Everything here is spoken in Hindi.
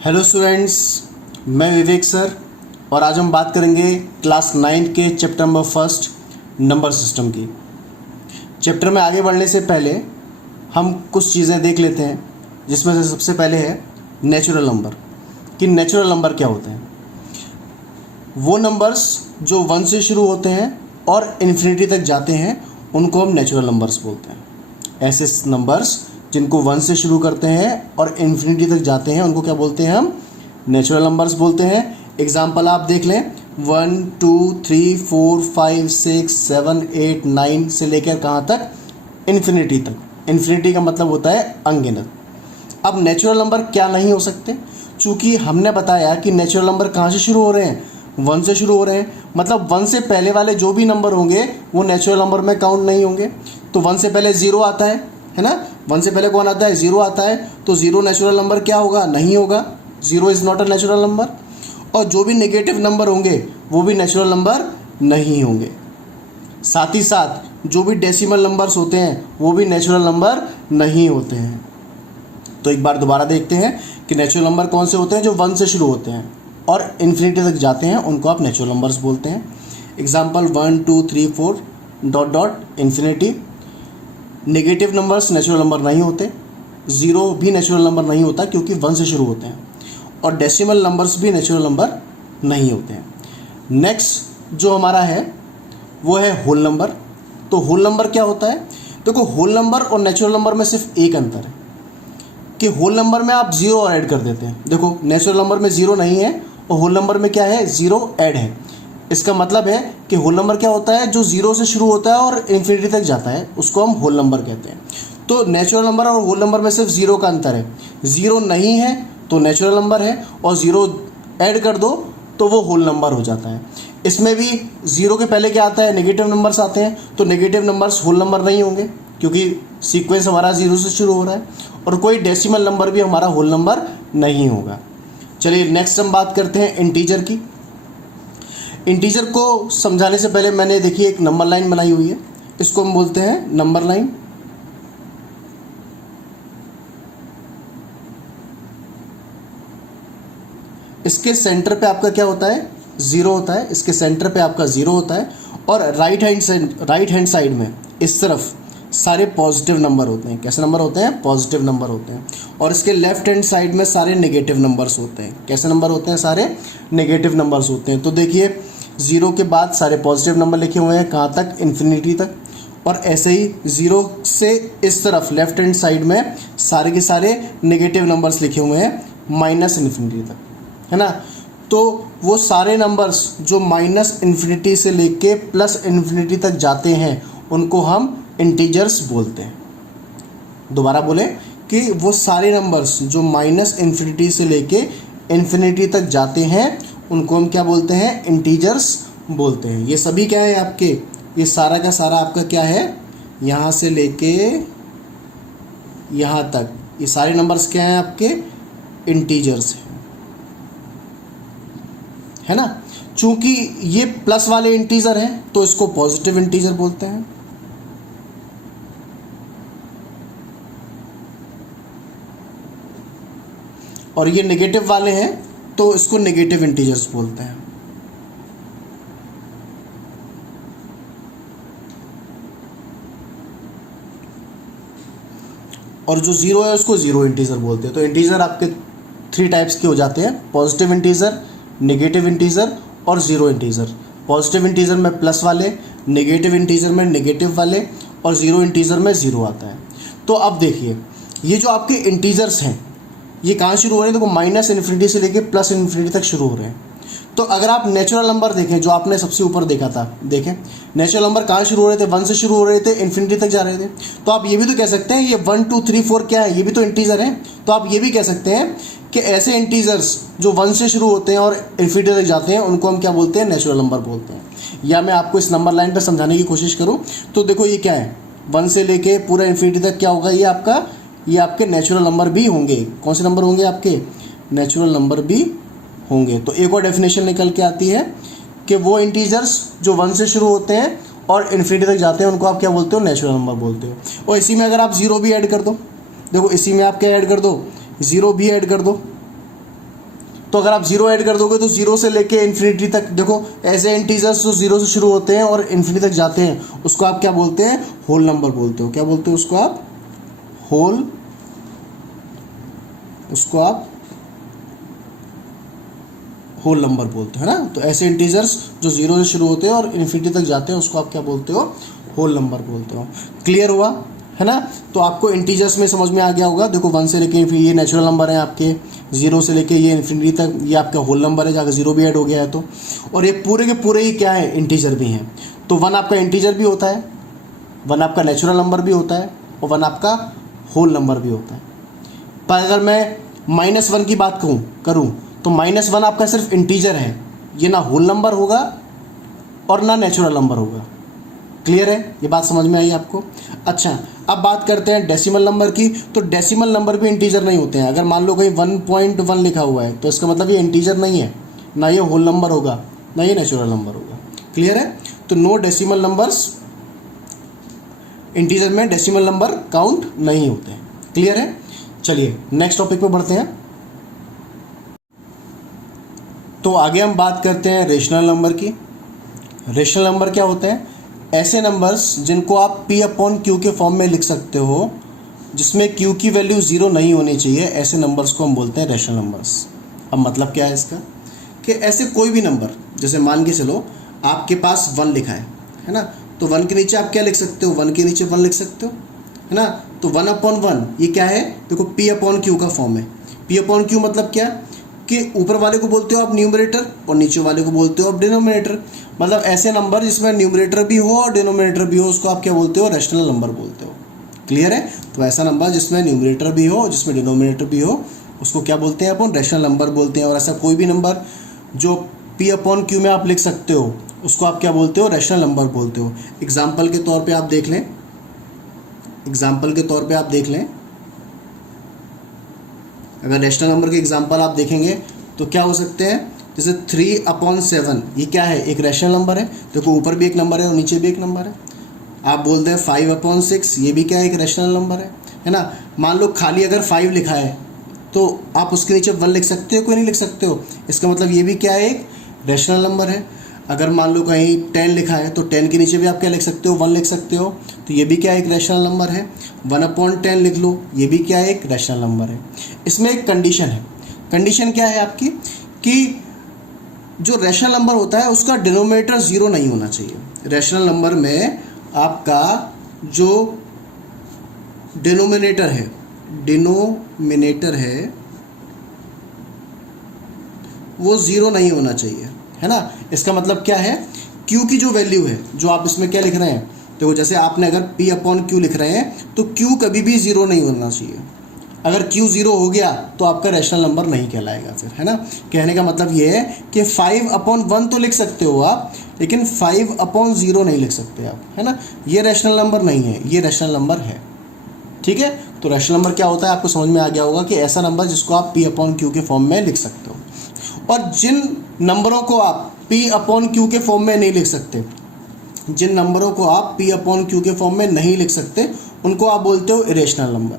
हेलो स्टूडेंट्स, मैं विवेक सर और आज हम बात करेंगे क्लास 9 के chapter number first number system की। चैप्टर में आगे बढ़ने से पहले हम कुछ चीज़ें देख लेते हैं, जिसमें से सबसे पहले है नेचुरल नंबर। कि नेचुरल नंबर क्या होते हैं? वो नंबर्स जो 1 से शुरू होते हैं और इन्फिनिटी तक जाते हैं उनको हम नेचुरल नंबर्स बोलते हैं। ऐसे नंबर्स जिनको 1 से शुरू करते हैं और इन्फिनिटी तक जाते हैं उनको क्या बोलते हैं? हम नेचुरल नंबर्स बोलते हैं। एग्जाम्पल आप देख लें, 1 2 3 4 5 6 7 8 9 से लेकर कहाँ तक? इन्फिनिटी तक। इन्फिनिटी का मतलब होता है अनगिनत। अब नेचुरल नंबर क्या नहीं हो सकते? चूँकि हमने बताया कि नेचुरल नंबर कहाँ से शुरू हो रहे हैं? 1 से शुरू हो रहे हैं, मतलब 1 से पहले वाले जो भी नंबर होंगे वो नेचुरल नंबर में काउंट नहीं होंगे। तो 1 से पहले 0 आता है ना? 1 से पहले कौन आता है? 0 आता है। तो 0 नेचुरल नंबर क्या होगा? नहीं होगा। 0 is not a natural number. और जो भी नेगेटिव नंबर होंगे वो भी नेचुरल नंबर नहीं होंगे। साथ ही साथ जो भी डेसिमल नंबर्स होते हैं वो भी नेचुरल नंबर नहीं होते हैं। तो एक बार दोबारा देखते हैं कि नेचुरल नंबर कौन से होते हैं? जो 1 से शुरू होते हैं और इन्फिनिटी तक जाते हैं उनको आप नेचुरल नंबर्स बोलते हैं। Example 1 2 3 4 dot dot infinity. Negative numbers natural number नहीं होते। 0 भी नेचुरल नंबर नहीं होता क्योंकि 1 से शुरू होते हैं। और डेसिमल नंबर्स भी नेचुरल नंबर नहीं होते हैं। नेक्स्ट जो हमारा है वो है होल नंबर। तो होल नंबर क्या होता है? देखो, होल नंबर और नेचुरल नंबर में सिर्फ एक अंतर है कि होल नंबर में आप 0 और ऐड कर देते हैं। देखो, नेचुरल नंबर में 0 नहीं है और होल नंबर में क्या है? 0 ऐड है। इसका मतलब है कि होल नंबर क्या होता है? जो 0 से शुरू होता है और इन्फिनिटी तक जाता है उसको हम होल नंबर कहते हैं। तो नेचुरल नंबर और होल नंबर में सिर्फ 0 का अंतर है। 0 नहीं है तो नेचुरल नंबर है और 0 ऐड कर दो तो वो होल नंबर हो जाता है। इसमें भी 0 के पहले क्या आता है? नेगेटिव नंबर्स आते हैं। तो नेगेटिव नंबर्स होल नंबर नहीं होंगे क्योंकि सीक्वेंस हमारा 0 से शुरू हो रहा है। और कोई डेसिमल नंबर भी हमारा होल नंबर नहीं होगा। चलिए नेक्स्ट हम बात करते हैं इंटीजर की। इंटीजर को समझाने से पहले मैंने देखिए एक नंबर लाइन बनाई हुई है, इसको हम बोलते हैं नंबर लाइन। इसके सेंटर पे आपका क्या होता है? 0 होता है। इसके सेंटर पे आपका 0 होता है और राइट हैंड साइड में इस तरफ सारे पॉजिटिव नंबर होते हैं। कैसे नंबर होते हैं? पॉजिटिव नंबर होते हैं। और इसके लेफ्ट हैंड साइड में सारे नेगेटिव नंबर्स होते हैं। कैसे नंबर होते हैं? सारे नेगेटिव नंबर्स होते हैं। तो देखिए 0 के बाद सारे पॉजिटिव नंबर लिखे हुए हैं, कहाँ तक? इन्फिनिटी तक। और ऐसे ही 0 से इस तरफ लेफ्ट हैंड साइड में सारे के सारे नेगेटिव नंबर्स लिखे हुए हैं माइनस इन्फिनिटी तक, है ना? तो वो सारे नंबर्स जो माइनस इन्फिनिटी से लेके प्लस इन्फिनिटी तक जाते हैं उनको हम इंटीजर्स बोलते हैं। दोबारा बोले कि वो सारे नंबर्स जो माइनस इन्फिनिटी से लेके इन्फिनिटी तक जाते हैं उनको हम क्या बोलते हैं? इंटीजर्स बोलते हैं। ये सभी क्या है आपके? ये सारा का सारा आपका क्या है? यहाँ से लेके यहाँ तक ये सारे नंबर्स क्या हैं आपके? इंटीजर्स हैं, है ना? चूंकि ये प्लस वाले इंटीजर हैं तो इसको पॉजिटिव इंटीजर बोलते हैं। और ये नेगेटिव वाले हैं तो इसको नेगेटिव इंटीजर्स बोलते हैं। और जो 0 है उसको 0 इंटीजर बोलते हैं। तो इंटीजर आपके 3 टाइप्स के हो जाते हैं: पॉजिटिव इंटीजर, नेगेटिव इंटीजर और 0 इंटीजर। पॉजिटिव इंटीजर में प्लस वाले, नेगेटिव इंटीजर में नेगेटिव वाले और 0 इंटीजर में 0 आता है। तो अब देखिए ये जो आपके इंटीजर्स हैं ये कहाँ शुरू हो रहे हैं? देखो, माइनस इन्फिनिटी से लेके प्लस इन्फिनिटी तक शुरू हो रहे हैं। तो अगर आप नेचुरल नंबर देखें जो आपने सबसे ऊपर देखा था, देखें नेचुरल नंबर कहाँ शुरू हो रहे थे? 1 से शुरू हो रहे थे, इन्फिनिटी तक जा रहे थे। तो आप ये भी तो कह सकते हैं ये 1 2 3 4 क्या है? ये भी तो इंटीजर हैं। तो आप ये भी कह सकते हैं कि ऐसे इंटीजर्स जो 1 से शुरू होते हैं और इन्फिनिटी तक जाते हैं उनको हम क्या बोलते हैं? नेचुरल नंबर बोलते हैं। या मैं आपको इस नंबर लाइन पर समझाने की कोशिश करूँ तो देखो ये क्या है? 1 से लेके पूरा इन्फिनिटी तक क्या होगा? ये आपके नेचुरल नंबर भी होंगे। कौन से नंबर होंगे? आपके नेचुरल नंबर भी होंगे। तो एक और डेफिनेशन निकल के आती है कि वो इंटीजर्स जो 1 से शुरू होते हैं और इन्फिनिटी तक जाते हैं उनको आप क्या बोलते हो? नेचुरल नंबर बोलते हो। और इसी में अगर आप 0 भी ऐड कर दो, देखो इसी में आप क्या ऐड कर दो? 0 भी ऐड कर दो, तो अगर आप जीरो ऐड कर दोगे तो जीरो से लेके इन्फिनिटी तक, देखो ऐसे इंटीजर्स जो जीरो से शुरू होते हैं और इन्फिनिटी तक जाते हैं उसको आप क्या बोलते हैं, होल नंबर बोलते हो। क्या बोलते हो उसको आप, होल नंबर बोलते हैं, है ना। तो ऐसे इंटीजर्स जो जीरो से शुरू होते हैं और इन्फिनिटी तक जाते हैं उसको आप क्या बोलते हो, होल नंबर बोलते हो। क्लियर हुआ, है ना। तो आपको इंटीजर्स में समझ में आ गया होगा। देखो 1 से लेके ये नेचुरल नंबर है आपके, 0 से लेके ये इन्फिनिटी तक ये आपका होल नंबर है, जाकर जीरो भी ऐड हो गया है तो, और ये पूरे के पूरे ही क्या है, इंटीजर भी हैं। तो 1 आपका इंटीजर भी होता है, 1 आपका नेचुरल नंबर भी होता है और 1 आपका होल नंबर भी होता है। पर अगर मैं -1 की बात करूँ तो -1 आपका सिर्फ इंटीजर है, ये ना होल नंबर होगा और ना नेचुरल नंबर होगा। क्लियर है, ये बात समझ में आई आपको। अच्छा, अब बात करते हैं डेसिमल नंबर की। तो डेसिमल नंबर भी इंटीजर नहीं होते हैं। अगर मान लो कहीं 1.1 लिखा हुआ है तो इसका मतलब ये इंटीजर नहीं है, ना ये होल नंबर होगा ना ये नेचुरल नंबर होगा। क्लियर है, तो नो डेसिमल नंबर्स, इंटीजर में डेसिमल नंबर काउंट नहीं होते हैं। क्लियर है, चलिए नेक्स्ट टॉपिक पे बढ़ते हैं। तो आगे हम बात करते हैं रेशनल नंबर की। रेशनल नंबर क्या होते हैं, ऐसे नंबर्स जिनको आप P/Q के फॉर्म में लिख सकते हो, जिसमें Q की वैल्यू 0 नहीं होनी चाहिए, ऐसे नंबर्स को हम बोलते हैं रेशनल नंबर्स। अब मतलब क्या है इसका, कि ऐसे कोई भी नंबर, जैसे मान के चलो आपके पास 1 लिखा है ना, तो 1 के नीचे आप क्या लिख सकते हो, 1 के नीचे 1 लिख सकते हो, है ना। तो 1/1 ये क्या है, देखो P/Q का फॉर्म है। P/Q मतलब क्या, कि ऊपर वाले को बोलते हो आप न्यूमरेटर और नीचे वाले को बोलते हो आप डिनोमिनेटर। मतलब ऐसे नंबर जिसमें न्यूमरेटर भी हो और डिनोमिनेटर भी हो उसको आप क्या बोलते हो, रेशनल नंबर बोलते हो। क्लियर है, तो ऐसा नंबर जिसमें न्यूमरेटर भी हो जिसमें डिनोमिनेटर भी हो उसको क्या बोलते हैं अपन, रेशनल नंबर बोलते हैं। और ऐसा कोई भी नंबर जो P/Q में आप लिख सकते हो उसको आप क्या बोलते हो, रेशनल नंबर बोलते हो। एग्जाम्पल के तौर पर आप देख लें, अगर रेशनल नंबर के एग्जांपल आप देखेंगे तो क्या हो सकते हैं, जैसे 3/7 ये क्या है, एक रेशनल नंबर है। देखो ऊपर भी एक नंबर है और नीचे भी एक नंबर है। आप बोलते हैं 5/6 ये भी क्या है, एक रेशनल नंबर है ना। मान लो खाली अगर 5 लिखा है तो आप उसके नीचे 1 लिख सकते हो, कोई नहीं लिख सकते हो, इसका मतलब ये भी क्या है, एक रेशनल नंबर है। अगर मान लो कहीं 10 लिखा है तो 10 के नीचे भी आप क्या लिख सकते हो, 1 लिख सकते हो, तो ये भी क्या एक रेशनल नंबर है। 1/10 लिख लो, ये भी क्या एक रेशनल नंबर है। इसमें एक कंडीशन है। कंडीशन क्या है आपकी, कि जो रेशनल नंबर होता है उसका डिनोमिनेटर 0 नहीं होना चाहिए। रेशनल नंबर में आपका जो डिनोमिनेटर है वो 0 नहीं होना चाहिए, है ना। इसका मतलब क्या है, Q की जो वैल्यू है, जो आप इसमें क्या लिख रहे हैं, देखो जैसे आपने अगर P/Q लिख रहे हैं तो Q कभी भी 0 नहीं होना चाहिए। अगर Q 0 हो गया तो आपका रेशनल नंबर नहीं कहलाएगा फिर, है ना। कहने का मतलब ये है कि 5/1 तो लिख सकते हो आप, लेकिन 5/0 नहीं लिख सकते आप, है ना। ये रेशनल नंबर नहीं है, ये रेशनल नंबर है। ठीक है, तो रेशनल नंबर क्या होता है आपको समझ में आ गया होगा, कि ऐसा नंबर जिसको आप P/Q के फॉर्म में लिख सकते हो। और जिन नंबरों को आप P/Q के फॉर्म में नहीं लिख सकते, जिन नंबरों को आप P/Q के फॉर्म में नहीं लिख सकते उनको आप बोलते हो इरेशनल नंबर।